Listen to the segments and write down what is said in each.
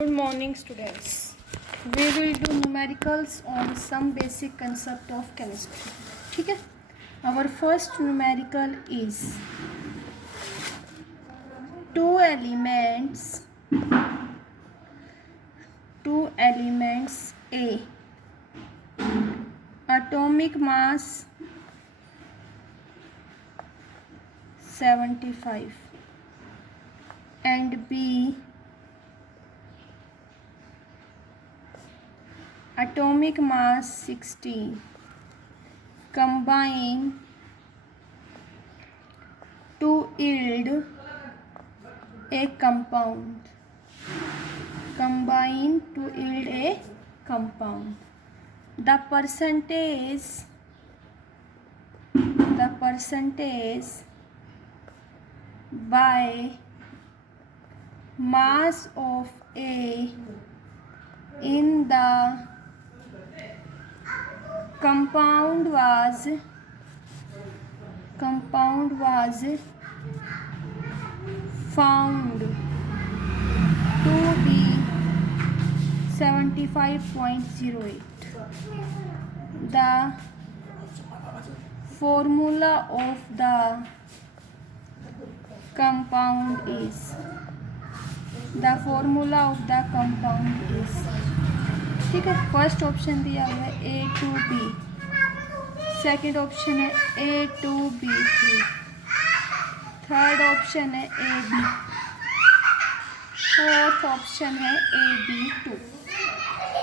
Good morning, students. We will do numericals on some basic concept of chemistry. ठीक है. Our first numerical is two elements A, atomic mass 75 and B, atomic mass 16, combine to yield a compound. The percentage by mass of A in the compound was found to be 75.08. The formula of the compound is ठीक है. First option दिया हुआ है A2B, second option है A2B3, third option है AB, fourth option है AB2.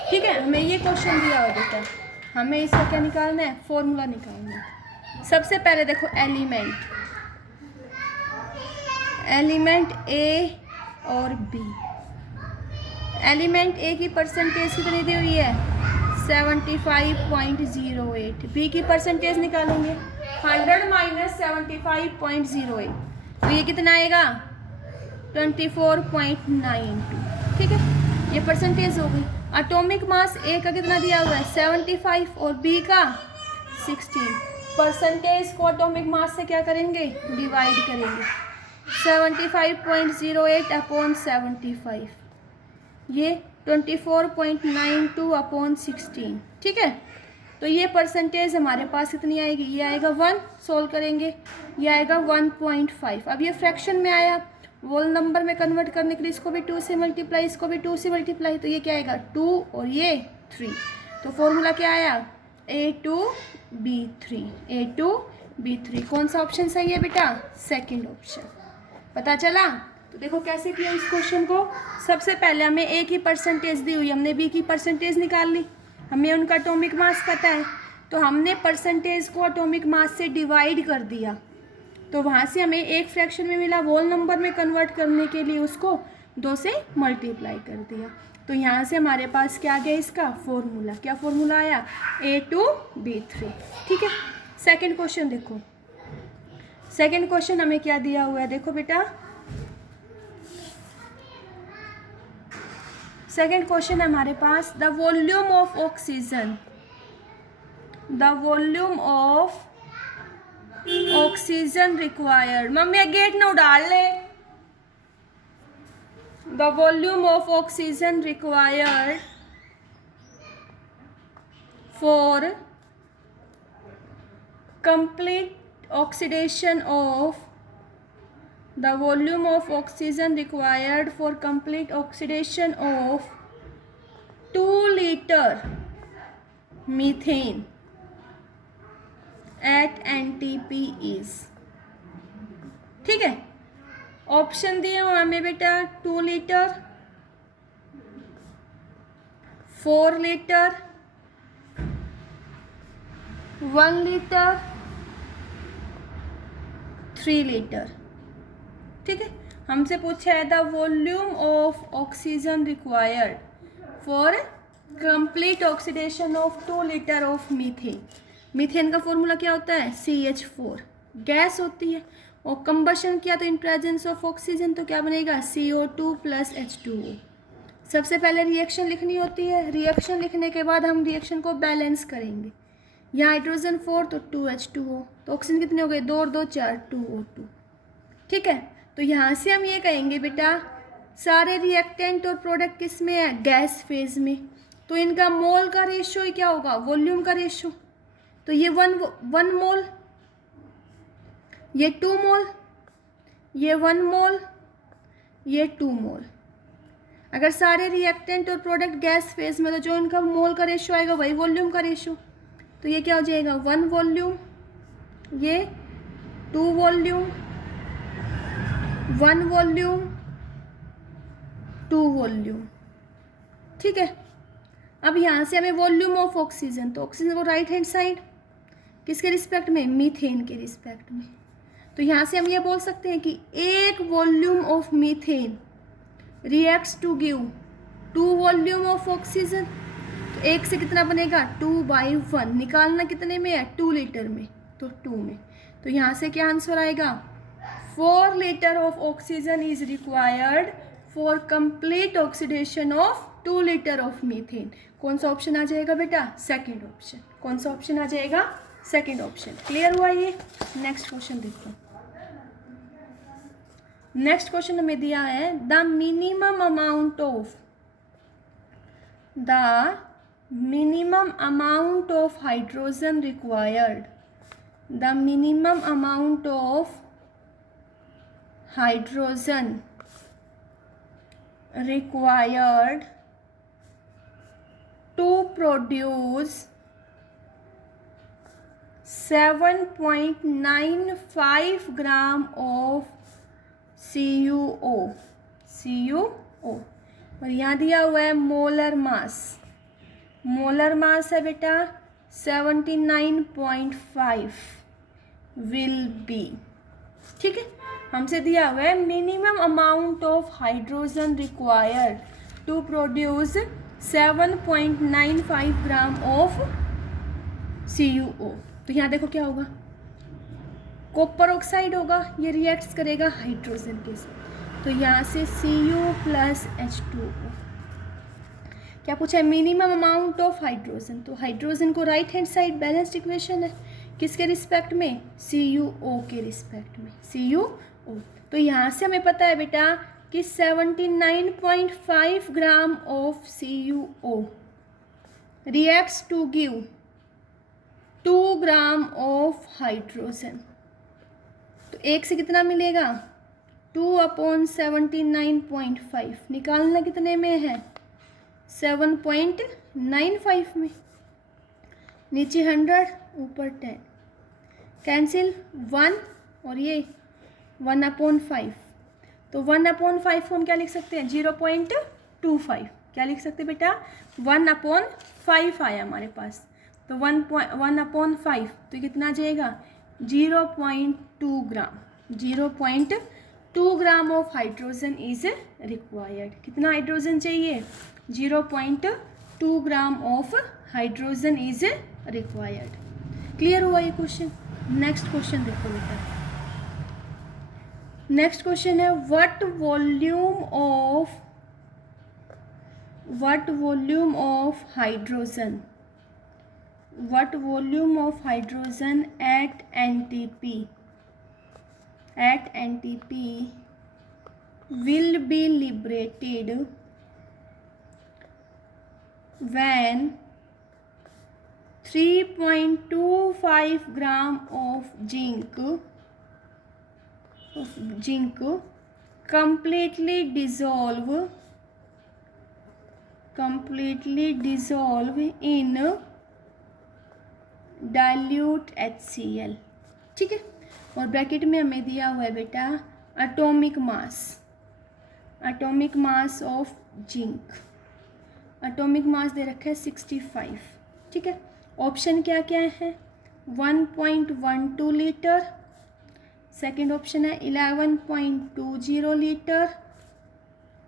ठीक है. हमें ये क्वेश्चन दिया हुआ बेटा, हमें इसका क्या निकालना है, फॉर्मूला निकालना है. सबसे पहले देखो एलिमेंट A और B. एलिमेंट A की परसेंटेज कितनी दी हुई है, 75.08. B की परसेंटेज निकालेंगे 100 माइनस 75.08, तो ये कितना आएगा 24.92. ठीक है. ये परसेंटेज हो गई. एटॉमिक मास A का कितना दिया हुआ है 75 और B का 16. परसेंटेज को एटॉमिक मास से क्या करेंगे, डिवाइड करेंगे. 75.08 अपॉन 75, ये 24.92 अपॉन 16. ठीक है. तो ये परसेंटेज हमारे पास कितनी आएगी, ये आएगा 1. सोल्व करेंगे, ये आएगा 1.5. अब ये फ्रैक्शन में आया, होल नंबर में कन्वर्ट करने के लिए इसको भी 2 से मल्टीप्लाई, इसको भी 2 से मल्टीप्लाई, तो ये क्या आएगा 2 और ये 3. तो फॉर्मूला क्या आया A2B3. कौन सा ऑप्शन सही है बेटा, सेकंड ऑप्शन. पता चला. तो देखो कैसे किया इस क्वेश्चन को. सबसे पहले हमें A की परसेंटेज दी हुई, हमने B की परसेंटेज निकाल ली. हमें उनका एटॉमिक मास पता है, तो हमने परसेंटेज को एटॉमिक मास से डिवाइड कर दिया. तो वहाँ से हमें एक फ्रैक्शन में मिला, होल नंबर में कन्वर्ट करने के लिए उसको 2 से मल्टीप्लाई कर दिया. तो यहाँ से हमारे पास क्या आ गया, इसका फॉर्मूला. क्या फॉर्मूला आया, A2B3. ठीक है. सेकंड क्वेश्चन देखो. सेकंड क्वेश्चन हमें क्या दिया हुआ है, देखो बेटा. सेकंड क्वेश्चन है हमारे पास, the volume of oxygen required. Mummy गेट ना उड़ाल ले. The volume of oxygen required for complete oxidation of 2 liter methane at NTP is. ठीक है. ऑप्शन दिए हुए हमें बेटा 2 लीटर, 4 लीटर, 1 लीटर, 3 लीटर. ठीक है. हमसे पूछा है the volume of oxygen required for complete oxidation of 2 litre of methane. Methane का फॉर्मूला क्या होता है, CH4. गैस होती है, और कंबशन किया तो इन प्रेजेंस ऑफ ऑक्सीजन, तो क्या बनेगा CO2 प्लस H2O. सबसे पहले रिएक्शन लिखनी होती है. रिएक्शन लिखने के बाद हम रिएक्शन को बैलेंस करेंगे. यहाँ हाइड्रोजन 4 तो 2H2O, तो ऑक्सीजन कितने हो गए 2 और 2 4 2O2. ठीक है। तो यहाँ से हम ये कहेंगे बेटा सारे रिएक्टेंट और प्रोडक्ट किस में है, गैस फेज में, तो इनका मोल का रेशियो क्या होगा, वॉल्यूम का रेशियो। तो ये वन मोल, ये 2 मोल, ये 1 मोल, ये 2 मोल। अगर सारे रिएक्टेंट और प्रोडक्ट गैस फेज में, तो जो इनका मोल का रेशियो आएगा वही वॉल्यूम का रेशियो। तो ये क्या हो जाएगा, 1 वॉल्यूम, ये 2 वॉल्यूम, 1 वॉल्यूम, 2 वॉल्यूम। ठीक है। अब यहाँ से हमें वॉल्यूम ऑफ ऑक्सीजन, तो ऑक्सीजन को राइट हैंड साइड किसके रिस्पेक्ट में, मीथेन के रिस्पेक्ट में। तो यहाँ से हम ये बोल सकते हैं कि 1 volume of methane reacts to give 2 volume of oxygen. तो 1 से कितना बनेगा, 2/1। निकालना कितने में है, 2 लीटर में, तो 2 में। तो यहाँ से क्या आंसर आएगा, 4 litre of oxygen is required for complete oxidation of 2 litre of methane. कौन सा ऑप्शन आ जाएगा बेटा, सेकेंड ऑप्शन। कौन सा ऑप्शन आ जाएगा, सेकेंड ऑप्शन। क्लियर हुआ ये। नेक्स्ट क्वेश्चन देखो। नेक्स्ट क्वेश्चन हमें दिया है, the minimum amount of hydrogen required, the minimum amount of hydrogen required to produce 7.95 gram of CuO। और यहाँ दिया हुआ है मोलर मास। मोलर मास है बेटा 79.5 विल बी। ठीक है। हमसे दिया हुआ है minimum amount of hydrogen required to produce 7.95 gram of CuO। तो यहाँ देखो क्या होगा, कॉपर ऑक्साइड होगा, ये रिएक्ट्स करेगा हाइड्रोजन के साथ। तो यहाँ से Cu प्लस H2O। क्या पूछा है, मिनिमम अमाउंट ऑफ हाइड्रोजन। तो हाइड्रोजन को right hand side balanced equation है, किसके रिस्पेक्ट में, CuO के रिस्पेक्ट में, CuO। तो यहाँ से हमें पता है बेटा कि 79.5 gram of CuO reacts to give 2 gram of hydrogen. तो 1 से कितना मिलेगा, 2/79.5। निकालना कितने में है, 7.95 में। नीचे 100 ऊपर 10, कैंसिल 1 और ये 1/5। तो 1/5 को हम क्या लिख सकते हैं, 0.25। क्या लिख सकते हैं बेटा, 1/5 आया हमारे पास। तो 1/5 तो कितना आ जाएगा, 0.2 ग्राम। 0.2 ग्राम ऑफ हाइड्रोजन इज रिक्वायर्ड। कितना हाइड्रोजन चाहिए, 0.2 ग्राम of hydrogen is required. Clear हुआ ये क्वेश्चन। नेक्स्ट क्वेश्चन देखो बेटा। नेक्स्ट क्वेश्चन है, what volume of hydrogen at NTP will be liberated when 3.25 gram of zinc completely dissolve in dilute HCl। ठीक है। और ब्रैकेट में हमें दिया हुआ है बेटा atomic mass of zinc. Atomic mass दे रखा है 65। ठीक है। ऑप्शन क्या क्या है, 1.12 लीटर, सेकेंड ऑप्शन है 11.20 लीटर,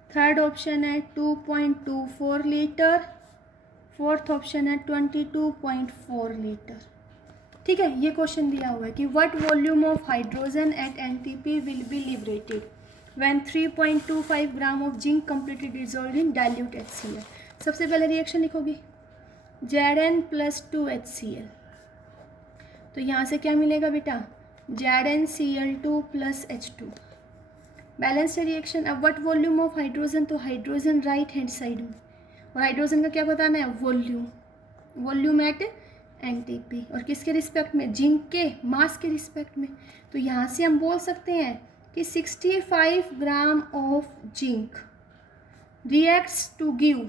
थर्ड ऑप्शन है 2.24 लीटर, फोर्थ ऑप्शन है 22.4 लीटर। ठीक है। ये क्वेश्चन दिया हुआ है कि what volume of hydrogen at NTP will be liberated when 3.25 gram of zinc completely dissolve in dilute HCl। सबसे पहले रिएक्शन लिखोगे Zn + 2HCl। तो यहाँ से क्या मिलेगा बेटा, ZnCl2 + H2। Balanced reaction. अब व्हाट वॉल्यूम ऑफ हाइड्रोजन, तो हाइड्रोजन राइट हैंड साइड में, और हाइड्रोजन का क्या बताना है, वॉल्यूम, वॉल्यूम एट एनटीपी, और किसके रिस्पेक्ट में, जिंक के मास के रिस्पेक्ट में। तो यहाँ से हम बोल सकते हैं कि 65 gram of zinc reacts to give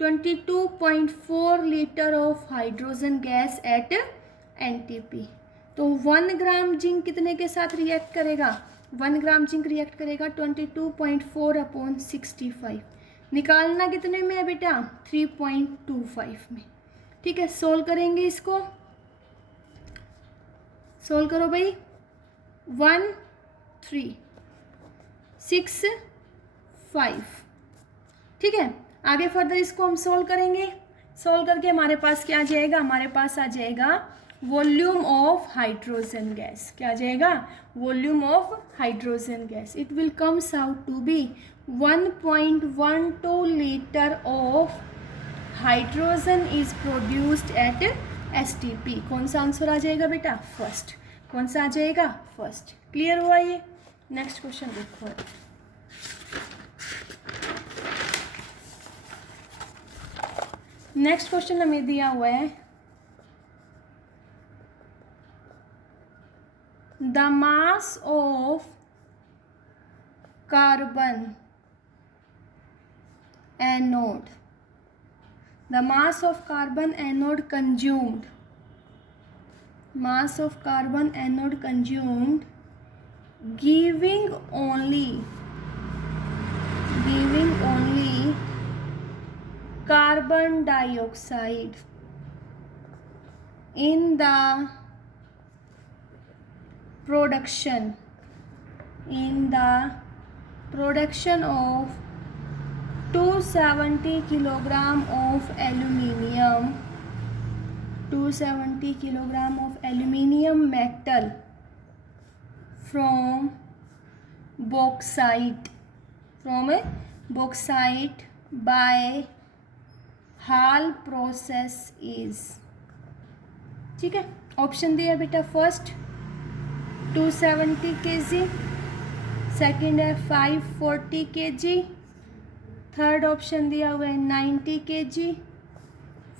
22.4 litre of hydrogen gas at NTP. तो 1 ग्राम जिंक कितने के साथ रिएक्ट करेगा, 1 ग्राम जिंक रिएक्ट करेगा 22.4 अपॉन 65। निकालना कितने में है बेटा, 3.25 में। ठीक है, सोल्व करेंगे इसको, सोल्व करो भाई। 1 3 6 5। ठीक है, आगे फर्दर इसको हम सोल्व करेंगे। सोल्व करके हमारे पास क्या आ जाएगा, हमारे पास आ जाएगा वॉल्यूम ऑफ हाइड्रोजन गैस। क्या आ जाएगा, volume of hydrogen gas. It will comes out to be 1.12 litre of hydrogen is produced at STP. कौन सा आंसर आ जाएगा बेटा, फर्स्ट। कौन सा आ जाएगा, फर्स्ट। क्लियर हुआ ये। नेक्स्ट क्वेश्चन देखो। नेक्स्ट क्वेश्चन हमें दिया हुआ है, the mass of carbon anode, the mass of carbon anode consumed, mass of carbon anode consumed giving only carbon dioxide in the production of 270 kilogram of aluminium, 270 kilogram of aluminium metal from bauxite by Hall process is। ठीक है, option दिया बेटा, first 270 kg, second है 540 kg, third option दिया हुआ है 90 kg,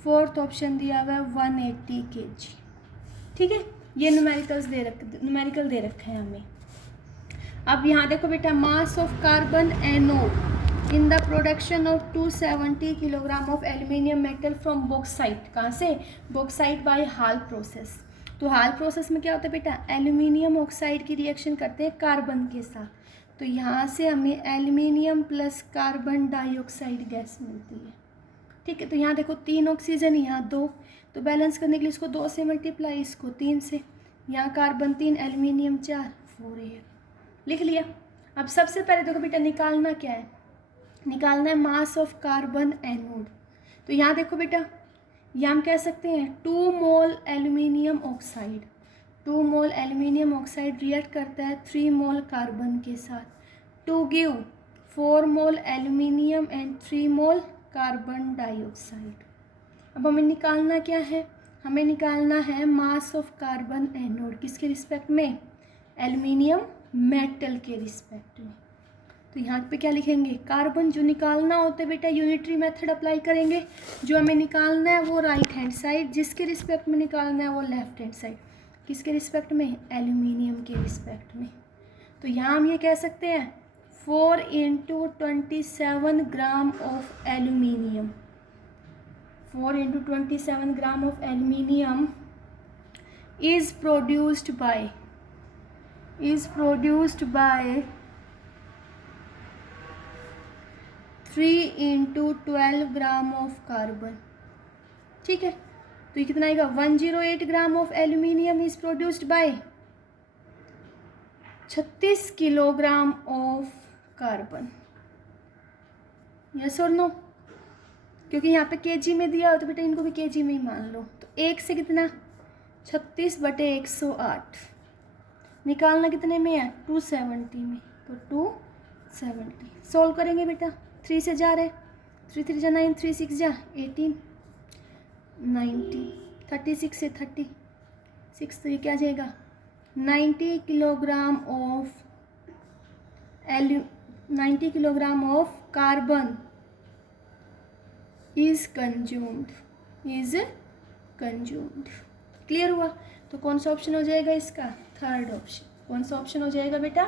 fourth option दिया हुआ है 180 kg। ठीक है, ये न्यूमेरिकल दे रखा है हमें। अब यहाँ देखो बेटा, मास of carbon anode in the production of 270 kilogram of aluminium metal from bauxite. कहाँ से, बॉक्साइट बाय हाल प्रोसेस। तो हाल प्रोसेस में क्या होता है बेटा, एल्यूमिनियम ऑक्साइड की रिएक्शन करते हैं कार्बन के साथ। तो यहाँ से हमें aluminium plus carbon dioxide gas मिलती है। ठीक है, तो यहाँ देखो 3 ऑक्सीजन, यहाँ 2, तो बैलेंस करने के लिए इसको 2 से मल्टीप्लाई, इसको 3 से, यहाँ कार्बन 3, एल्यूमिनियम 4, 4 एयर। लिख लिया। अब सबसे पहले देखो बेटा, निकालना क्या है, निकालना है मास ऑफ कार्बन एनोड। तो यहाँ देखो बेटा, यहाँ हम कह सकते हैं 2 mole aluminium oxide, 2 mole aluminium oxide react करता है 3 मोल कार्बन के साथ to give 4 mole aluminium and 3 mole carbon dioxide. अब हमें निकालना क्या है, हमें निकालना है मास ऑफ कार्बन एनोड, किसके रिस्पेक्ट में, एल्यूमिनियम मेटल के रिस्पेक्ट में। तो यहाँ पे क्या लिखेंगे, कार्बन जो निकालना होता है बेटा, यूनिटरी मेथड अप्लाई करेंगे। जो हमें निकालना है वो राइट हैंड साइड, जिसके रिस्पेक्ट में निकालना है वो लेफ्ट हैंड साइड, किसके रिस्पेक्ट में, एल्यूमिनियम के रिस्पेक्ट में। तो यहाँ हम ये कह सकते हैं 4 × 27 gram of aluminium, 4 × 27 gram of aluminium is produced by 3 × 12 gram of carbon. ठीक है, तो ये कितना आएगा, 108 gram of aluminium is produced by 36 kilogram of carbon. Yes और नो, क्योंकि यहाँ पे केजी में दिया हो तो बेटा इनको भी केजी में ही मान लो। तो 1 से कितना, 36/108, निकालना कितने में है, 270 में, तो 270। सॉल्व करेंगे बेटा, 3 से जा रहे, 3 3 जा 9, 3 6 जा 18, 90, 36 से 36, तो ये क्या आ जाएगा, 90 kilogram of 90 kilogram of carbon is consumed, is consumed. Clear हुआ? तो कौन सा ऑप्शन हो जाएगा इसका? Third option. कौन सा ऑप्शन हो जाएगा बेटा?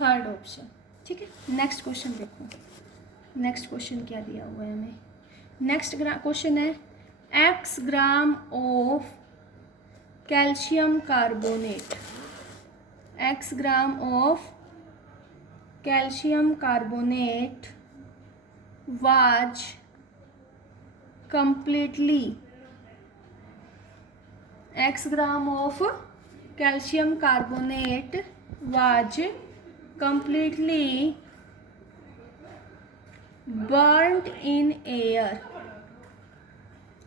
Third option. ठीक है, नेक्स्ट क्वेश्चन देखो। नेक्स्ट क्वेश्चन क्या दिया हुआ है हमें? नेक्स्ट क्वेश्चन है x gram of calcium carbonate, x gram of calcium carbonate was completely, x gram of calcium carbonate was completely burnt in air,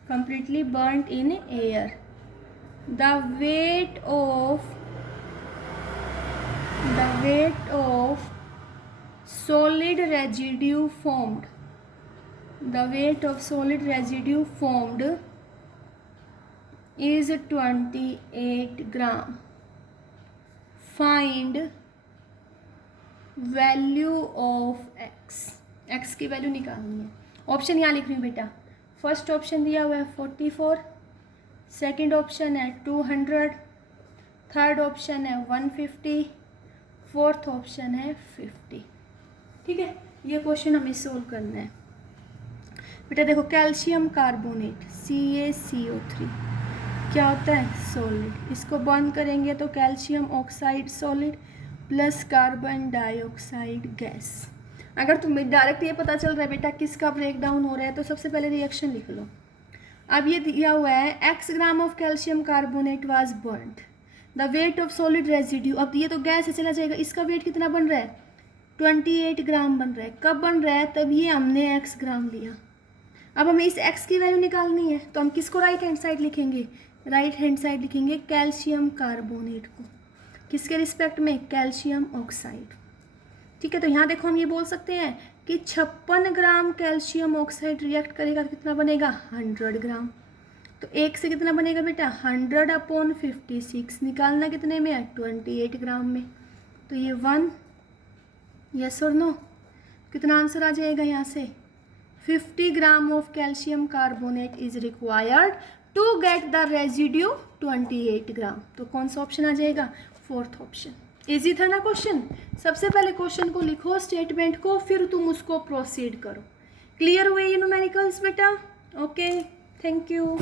completely burnt in air. The weight of solid residue formed, the weight of solid residue formed is 28 gram. Find value of x, x की value निकालनी है। Option यहाँ लिख रही हूँ बेटा। First option दिया हुआ है 44, सेकंड ऑप्शन है 200, थर्ड ऑप्शन है 150, फोर्थ ऑप्शन है 50। ठीक है, ये क्वेश्चन हमें सोल्व करना है बेटा। देखो कैल्शियम कार्बोनेट CaCO3 क्या होता है? सॉलिड। इसको बर्न करेंगे तो calcium oxide solid plus carbon dioxide gas. अगर तुम्हें डायरेक्ट ये पता चल रहा है बेटा किसका ब्रेक डाउन हो रहा है तो सबसे पहले रिएक्शन लिख लो। अब ये दिया हुआ है x gram of calcium carbonate was burned, the weight of solid residue. अब ये तो गैस से चला जाएगा, इसका वेट कितना बन रहा है? 28 ग्राम बन रहा है। कब बन रहा है? तब ये हमने x ग्राम लिया। अब हमें इस x की वैल्यू निकालनी है तो हम किसको राइट हैंड साइड लिखेंगे? राइट हैंड साइड लिखेंगे कैल्शियम कार्बोनेट को। किसके रिस्पेक्ट में? Calcium oxide. ठीक है, तो यहाँ देखो हम ये बोल सकते हैं कि 56 ग्राम कैल्शियम ऑक्साइड रिएक्ट करेगा तो कितना बनेगा? 100 ग्राम। तो एक से कितना बनेगा बेटा? 100/56। निकालना कितने में है? 28 ग्राम में। तो ये 1, यस और नो? कितना आंसर आ जाएगा यहाँ से? 50 gram of calcium carbonate is required to get the residue 28 gram. तो कौन सा ऑप्शन आ जाएगा? Fourth option. इजी था ना क्वेश्चन? सबसे पहले क्वेश्चन को लिखो, स्टेटमेंट को, फिर तुम उसको प्रोसीड करो। क्लियर हुए ये न्यूमेरिकल्स बेटा? Okay, thank you.